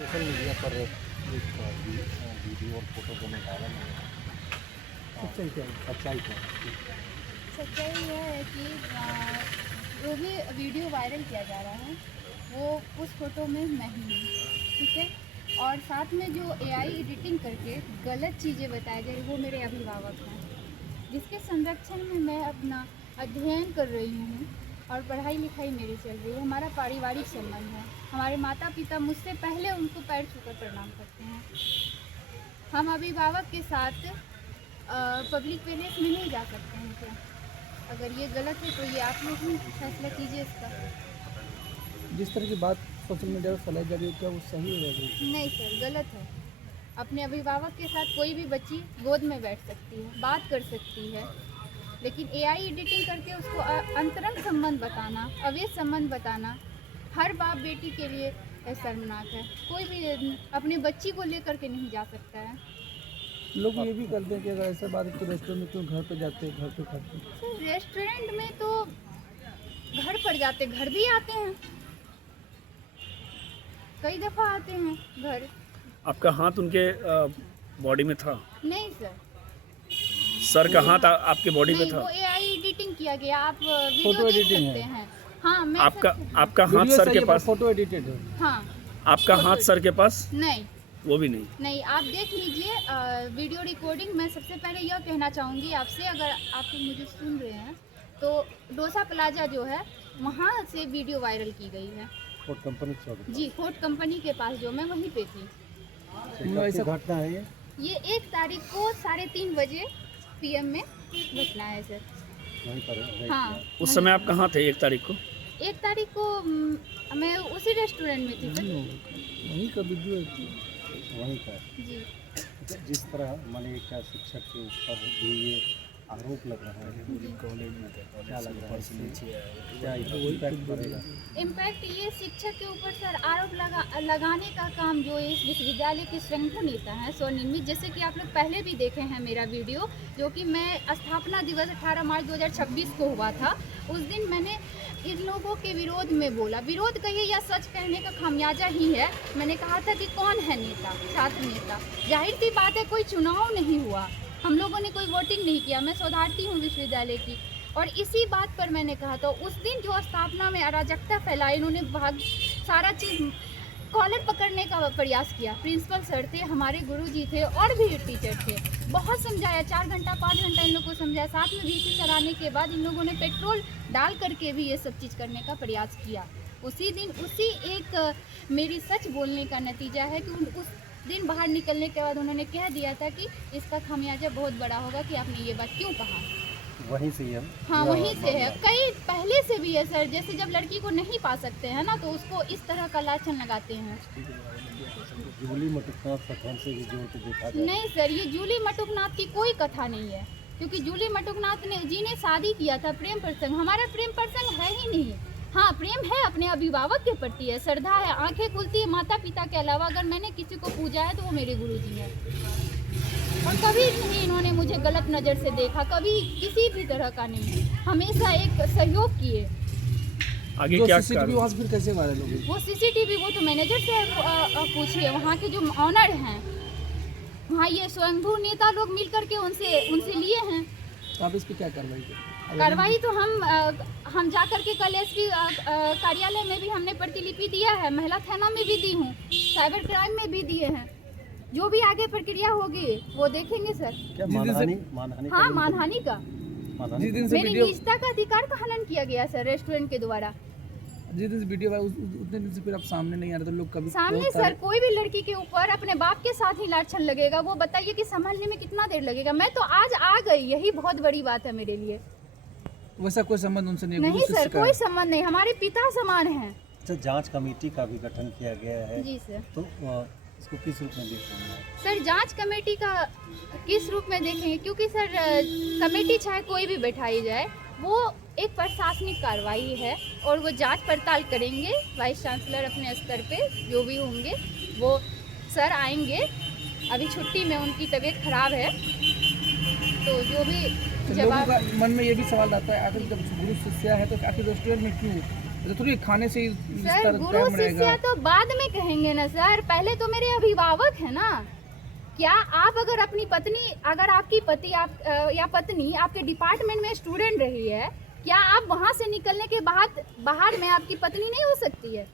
Social media पर एक video और फोटो दोनों वायरल हो रहे हैं। सच्चाई क्या है? सच्चाई क्या है? सच्चाई यह है कि जो भी वीडियो वायरल किया जा रहा है वो उस फोटो में मैं ही हूँ, ठीक है। और साथ में जो एआई एडिटिंग करके गलत चीज़ें बताई जा रही वो मेरे अभिभावक हैं, जिसके संरक्षण में मैं अपना अध्ययन कर रही हूँ और पढ़ाई लिखाई मेरी चल रही है। हमारा पारिवारिक संबंध है। हमारे माता पिता मुझसे पहले उनको पैर छूकर प्रणाम करते हैं। हम अभिभावक के साथ पब्लिक प्लेस में नहीं जा सकते हैं क्या? अगर ये गलत है तो ये आप लोग ही फैसला कीजिए इसका। जिस तरह की बात सोशल मीडिया पर फैलाई जा रही है क्या वो सही है? नहीं सर, गलत है। अपने अभिभावक के साथ कोई भी बच्ची गोद में बैठ सकती है, बात कर सकती है, लेकिन एआई एडिटिंग करके उसको अंतरंग संबंध बताना, अवैध संबंध बताना हर बाप बेटी के लिए शर्मनाक है। कोई भी अपने बच्ची को लेकर के नहीं जा सकता है। लोग ये भी करते हैं कि अगर ऐसा बात तो रेस्टोरेंट में क्यों घर पे जाते हैं, घर पे खाते हैं। सर रेस्टोरेंट में तो घर पर जाते, घर भी आते हैं, कई दफ़ा आते हैं घर। आपका हाथ उनके बॉडी में था? नहीं सर का हाथ आपके बॉडी पे नहीं, था? वो एआई एडिटिंग किया गया। आप फोटो वीडियो देख एडिटिंग सकते है। हैं। हाँ, मैं आपका हाथ सर के पास? फोटो एडिटेड है। हाँ, आपका हाथ सर के पास? नहीं वो भी नहीं? नहीं, आप देख लीजिए वीडियो रिकॉर्डिंग। मैं सबसे पहले यह कहना चाहूँगी आपसे, अगर आप लोग मुझे सुन रहे हैं तो डोसा प्लाजा जो है वहाँ से वीडियो वायरल की गई है। फोर्ट कंपनी जी, फोर्ट कंपनी के पास जो मैं वहीं पे थी। ऐसा घटना है ये 1 तारीख को 3:30 बजे PM में घटना है सर। वहीं पर है। हाँ, उस समय आप कहाँ थे 1 तारीख को? 1 तारीख को मैं उसी रेस्टोरेंट में थी सर। वहीं का वीडियो वहीं का। जी, जिस तरह माने एक शिक्षक के ऊपर भी ये आरोप लग रहा है, कॉलेज में क्या लग रहा है, क्या इम्पैक्ट पड़ेगा? इम्पैक्ट ये शिक्षक के ऊपर सर आरोप लगाने का काम जो इस विश्वविद्यालय के स्वयंभू नेता हैं स्वनिर्मित, जैसे कि आप लोग पहले भी देखे हैं मेरा वीडियो, जो कि मैं स्थापना दिवस 18 मार्च 2026 को हुआ था। उस दिन मैंने इन लोगों के विरोध में बोला। विरोध कहिए या सच कहने का खामियाजा ही है। मैंने कहा था कि कौन है नेता, छात्र नेता। जाहिर सी बात है कोई चुनाव नहीं हुआ, हम लोगों ने कोई वोटिंग नहीं किया। मैं शोधार्थी हूँ विश्वविद्यालय की, और इसी बात पर मैंने कहा था उस दिन जो स्थापना में अराजकता फैलाई, इन्होंने सारा चीज़ कॉलर पकड़ने का प्रयास किया। प्रिंसिपल सर थे, हमारे गुरुजी थे और भी टीचर थे। बहुत समझाया, 4 घंटा 5 घंटा इन लोगों को समझाया। साथ में VC सर आने के बाद इन लोगों ने पेट्रोल डाल करके भी ये सब चीज़ करने का प्रयास किया। उसी दिन उसी एक मेरी सच बोलने का नतीजा है कि उस दिन बाहर निकलने के बाद उन्होंने कह दिया था कि इसका खामियाजा बहुत बड़ा होगा कि आपने ये बात क्यों कहा। वहीं से है। हाँ, वहीं से है। कई पहले से भी है सर। जैसे जब लड़की को नहीं पा सकते हैं ना, तो उसको इस तरह का लाछन लगाते हैं। जूली मटुकनाथ कथन से भी जोड़ के देखा जाए। नहीं सर, ये जूली मटुकनाथ की कोई कथा नहीं है, क्योंकि जूली मटुकनाथ जी ने शादी किया था प्रेम प्रसंग। हमारा प्रेम प्रसंग है ही नहीं। हाँ, प्रेम है, अपने अभिभावक के प्रति है, श्रद्धा है, आंखें खुलती है माता पिता के अलावा। अगर मैंने किसी को पूजा है तो वो मेरे गुरुजी हैं, और कभी नहीं इन्होंने मुझे गलत नज़र से देखा, कभी किसी भी तरह का नहीं। हमेशा एक सहयोग किए। आगे क्या CCTV वहाँ से फिर कैसे वायरल होगी? वो CCTV वो तो मैनेजर से पूछिए, वहाँ के जो ऑनर हैं, वहाँ ये स्वयंभू नेता लोग मिल करके उनसे लिए हैं। तो आप इस पर क्या कार्रवाई करेंगे? कार्रवाई तो हम जा करके कल SP कार्यालय में भी हमने प्रतिलिपि दिया है, महिला थाना में भी दी हूँ, साइबर क्राइम में भी दिए हैं। जो भी आगे प्रक्रिया होगी वो देखेंगे सर। क्या मानहानि? हाँ, मानहानि का। जिस दिन से मेरी वीडियो निजता का अधिकार का हनन किया गया सर रेस्टोरेंट के द्वारा। जिस दिन से वीडियो उतने दिन से फिर आप सामने नहीं आ रहे तो लोग कभी सामने सर कोई भी लड़की के ऊपर अपने बाप के साथ ही लाछन लगेगा, वो बताइए कि संभालने में कितना देर लगेगा। मैं तो आज आ गई, यही बहुत बड़ी बात है मेरे लिए। वैसा कोई संबंध उनसे नहीं सर, कोई संबंध नहीं, हमारे पिता समान हैं। अच्छा, जांच कमेटी का भी गठन किया गया है। जी सर। तो इसको किस रूप में देख रहे हैं? सर जांच कमेटी का किस रूप में देखेंगे, क्योंकि सर कमेटी चाहे कोई भी बैठाई जाए वो एक प्रशासनिक कार्रवाई है, और वो जांच पड़ताल करेंगे। वाइस चांसलर अपने स्तर पे जो भी होंगे वो सर आएंगे। अभी छुट्टी में उनकी तबीयत खराब है, तो जो भी लोगों का मन में ये भी सवाल आता है, आखिर जब गुरु शिष्या है तो आखिर रेस्टोरेंट में क्यों अच्छा थोड़ी खाने से इस सर तरह गुरु टाइम शिष्य रहेगा। तो बाद में कहेंगे ना सर, पहले तो मेरे अभिभावक है ना। क्या आप अगर अपनी पत्नी, अगर आपकी पति आप या पत्नी आपके डिपार्टमेंट में स्टूडेंट रही है, क्या आप वहां से निकलने के बाद बाहर में आपकी पत्नी नहीं हो सकती है?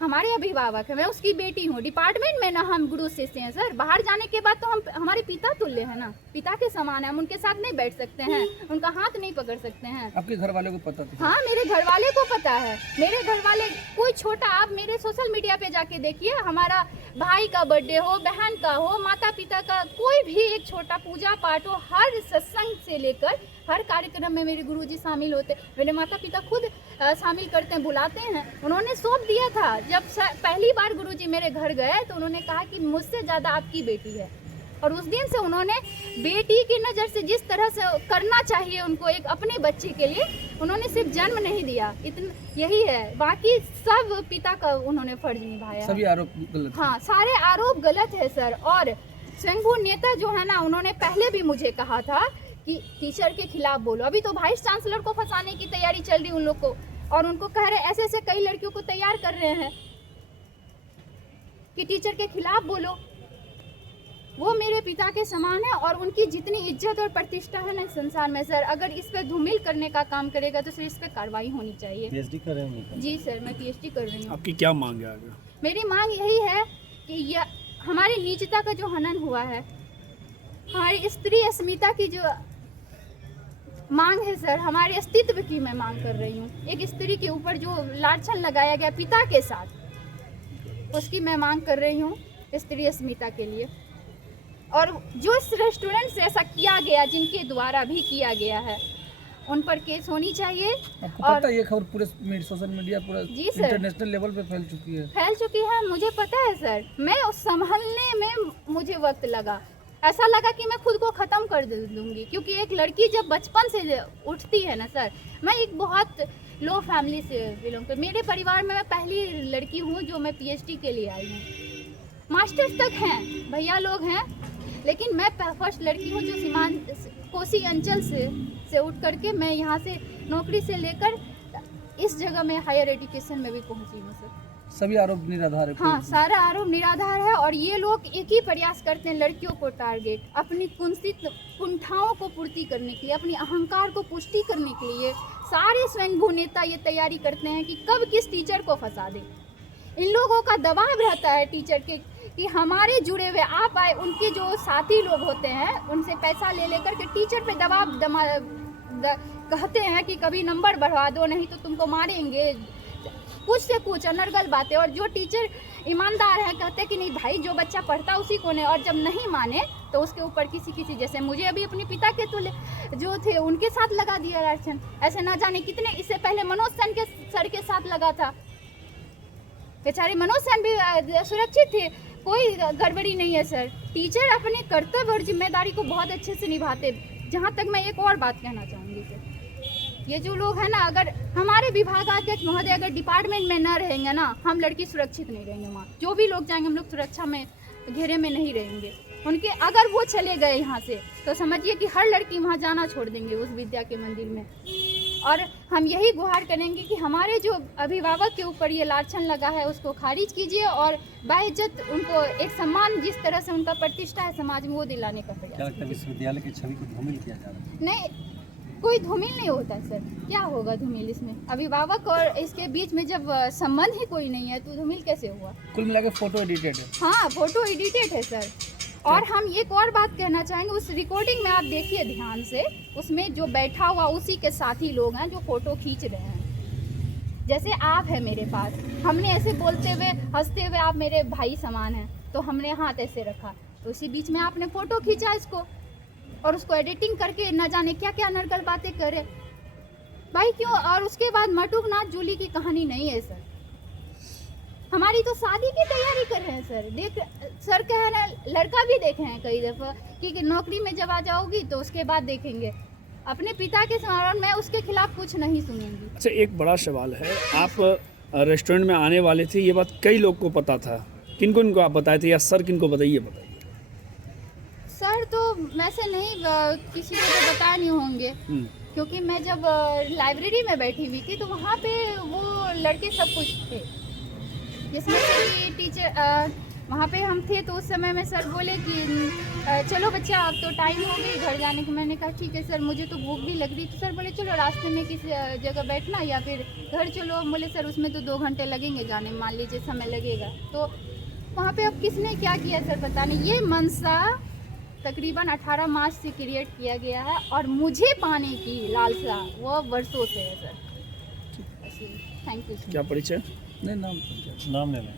हमारे अभिभावक है, मैं उसकी बेटी हूँ, डिपार्टमेंट में ना हम गुरु शिष्य हैं सर। बाहर जाने के बाद तो हम हमारे पिता तुल्य है ना, पिता के समान है, हम उनके साथ नहीं बैठ सकते हैं, उनका हाथ नहीं पकड़ सकते हैं। आपके घर वालों को पता था? हाँ मेरे घर वाले को पता है। मेरे घर वाले कोई छोटा, आप मेरे सोशल मीडिया पे जाके देखिए, हमारा भाई का बर्थडे हो, बहन का हो, माता पिता का कोई भी एक छोटा पूजा पाठ हो, हर सत्संग से लेकर हर कार्यक्रम में मेरे गुरुजी शामिल होते, मेरे माता पिता खुद शामिल करते हैं, बुलाते हैं। उन्होंने सौंप दिया था जब पहली बार गुरुजी मेरे घर गए तो उन्होंने कहा कि मुझसे ज़्यादा आपकी बेटी है, और उस दिन से उन्होंने बेटी की नज़र से जिस तरह से करना चाहिए उनको एक अपने बच्चे के लिए, उन्होंने सिर्फ जन्म नहीं दिया, इतना यही है, बाकी सब पिता का उन्होंने फर्ज निभाया। सभी आरोप गलत? हाँ सारे आरोप गलत है सर। और स्वयंभू नेता जो है ना, उन्होंने पहले भी मुझे कहा था कि टीचर के खिलाफ बोलो। अभी तो वाइस चांसलर को फंसाने की तैयारी चल रही उन लोग को, और उनको कह रहे ऐसे ऐसे कई लड़कियों को तैयार कर रहे हैं कि टीचर के खिलाफ बोलो। वो मेरे पिता के समान है, और उनकी जितनी इज्जत और प्रतिष्ठा है ना इस संसार में सर, अगर इस पे धूमिल करने का काम करेगा तो सर इस पे कार्रवाई होनी चाहिए। पीएचडी कर रहे हैं? जी सर मैं पीएचडी कर रही हूँ। आपकी क्या मांग है आगे? मेरी मांग यही है कि हमारी नीचता का जो हनन हुआ है, हमारी स्त्री अस्मिता की जो मांग है सर, हमारे अस्तित्व की मैं मांग कर रही हूँ। एक स्त्री के ऊपर जो लांछन लगाया गया पिता के साथ, उसकी मैं मांग कर रही हूँ स्त्री अस्मिता के लिए। और जो रेस्टोरेंट से ऐसा किया गया, जिनके द्वारा भी किया गया है, उन पर केस होनी चाहिए। आपको और पता है ये खबर पूरे सोशल मीडिया पूरा जी सर, इंटरनेशनल लेवल पे फैल चुकी है? मुझे पता है सर। मैं उस संभलने में मुझे वक्त लगा, ऐसा लगा कि मैं खुद को ख़त्म कर दूंगी, क्योंकि एक लड़की जब बचपन से उठती है ना सर, मैं एक बहुत लो फैमिली से बिलोंग कर, मेरे परिवार में मैं पहली लड़की हूँ जो मैं पीएचडी के लिए आई हूँ। मास्टर्स तक हैं, भैया लोग हैं, लेकिन मैं फर्स्ट लड़की हूँ जो कोसी अंचल से उठ करके मैं यहाँ से नौकरी से लेकर इस जगह में हायर एजुकेशन में भी पहुँची हूँ सर। सभी आरोप निराधार है? हाँ सारा आरोप निराधार है, और ये लोग एक ही प्रयास करते हैं लड़कियों को टारगेट, अपनी कुंठित कुंठाओं को पूर्ति करने के लिए, अपनी अहंकार को पुष्टि करने के लिए सारे स्वयंभू नेता ये तैयारी करते हैं कि कब किस टीचर को फंसा दे। इन लोगों का दबाव रहता है टीचर के कि हमारे जुड़े हुए आप आए, उनके जो साथी लोग होते हैं उनसे पैसा ले लेकर के टीचर पे दबाव कहते हैं कि कभी नंबर बढ़वा दो, नहीं तो तुमको मारेंगे, कुछ से कुछ अनर्गल बातें। और जो टीचर ईमानदार हैं कहते हैं कि नहीं भाई जो बच्चा पढ़ता उसी को ने, और जब नहीं माने तो उसके ऊपर किसी जैसे मुझे अभी अपने पिता के तुल्य जो थे उनके साथ लगा दिया लांछन। ऐसे ना जाने कितने, इससे पहले मनोज सेन के सर के साथ लगा था, बेचारे मनोज सेन भी सुरक्षित थे, कोई गड़बड़ी नहीं है सर। टीचर अपने कर्तव्य और जिम्मेदारी को बहुत अच्छे से निभाते। जहाँ तक मैं एक और बात कहना चाहूँगी सर, ये जो लोग हैं ना, अगर हमारे विभागाध्यक्ष महोदय अगर डिपार्टमेंट में न रहेंगे ना, हम लड़की सुरक्षित नहीं रहेंगे वहाँ। जो भी लोग जाएंगे हम लोग सुरक्षा में घेरे में नहीं रहेंगे उनके। अगर वो चले गए यहाँ से तो समझिए कि हर लड़की वहाँ जाना छोड़ देंगे उस विद्या के मंदिर में। और हम यही गुहार करेंगे कि हमारे जो अभिभावक के ऊपर ये लांछन लगा है उसको खारिज कीजिए, और बाइज्जत उनको एक सम्मान जिस तरह से उनका प्रतिष्ठा है समाज में वो दिलाने का प्रयास। क्या लगता है विश्वविद्यालय की छवि को धूमिल किया जा रहा है? नहीं, कोई धूमिल नहीं होता सर, क्या होगा धूमिल इसमें? अभिभावक और इसके बीच में जब संबंध ही कोई नहीं है तो धूमिल कैसे हुआ? कुल मिला के फोटो एडिटेड है? हाँ फोटो एडिटेड है सर। और हम एक और बात कहना चाहेंगे, उस रिकॉर्डिंग में आप देखिए ध्यान से, उसमें जो बैठा हुआ उसी के साथी लोग हैं जो फोटो खींच रहे हैं। जैसे आप है मेरे पास, हमने ऐसे बोलते हुए हंसते हुए, आप मेरे भाई समान हैं, तो हमने हाथ ऐसे रखा, तो उसी बीच में आपने फोटो खींचा इसको, और उसको एडिटिंग करके न जाने क्या क्या नरगल बातें करे भाई, क्यों? और उसके बाद मटुकनाथ जूली की कहानी नहीं है सर, हमारी तो शादी की तैयारी कर रहे हैं सर। देख सर कह रहे हैं, लड़का भी देखे हैं कई दफ़ा कि नौकरी में जब आ जाओगी तो उसके बाद देखेंगे। अपने पिता के समान मैं उसके खिलाफ कुछ नहीं सुनूंगी। अच्छा, एक बड़ा सवाल है, आप रेस्टोरेंट में आने वाले थे, ये बात कई लोग को पता था, किन को आप बताए थे, या सर किन को बताइए? सर तो वैसे नहीं, किसी को तो बताए नहीं होंगे, क्योंकि मैं जब लाइब्रेरी में बैठी हुई थी तो वहाँ पे वो लड़के सब कुछ थे, जिसमें से कि टीचर वहाँ पे हम थे तो उस समय में सर बोले कि चलो बच्चा अब तो टाइम हो गई घर जाने की। मैंने कहा ठीक है सर, मुझे तो भूख भी लग रही। तो सर बोले चलो रास्ते में किसी जगह बैठना या फिर घर चलो। हम बोले सर उसमें तो 2 घंटे लगेंगे जाने में, मान लीजिए समय लगेगा। तो वहाँ पे अब किसने क्या किया सर पता नहीं। ये मनसा तकरीबन 18 मार्च से क्रिएट किया गया है और मुझे पाने की लालसा वो वर्षों से है सर। Thank you. क्या परिचय? नहीं नाम नाम लेना।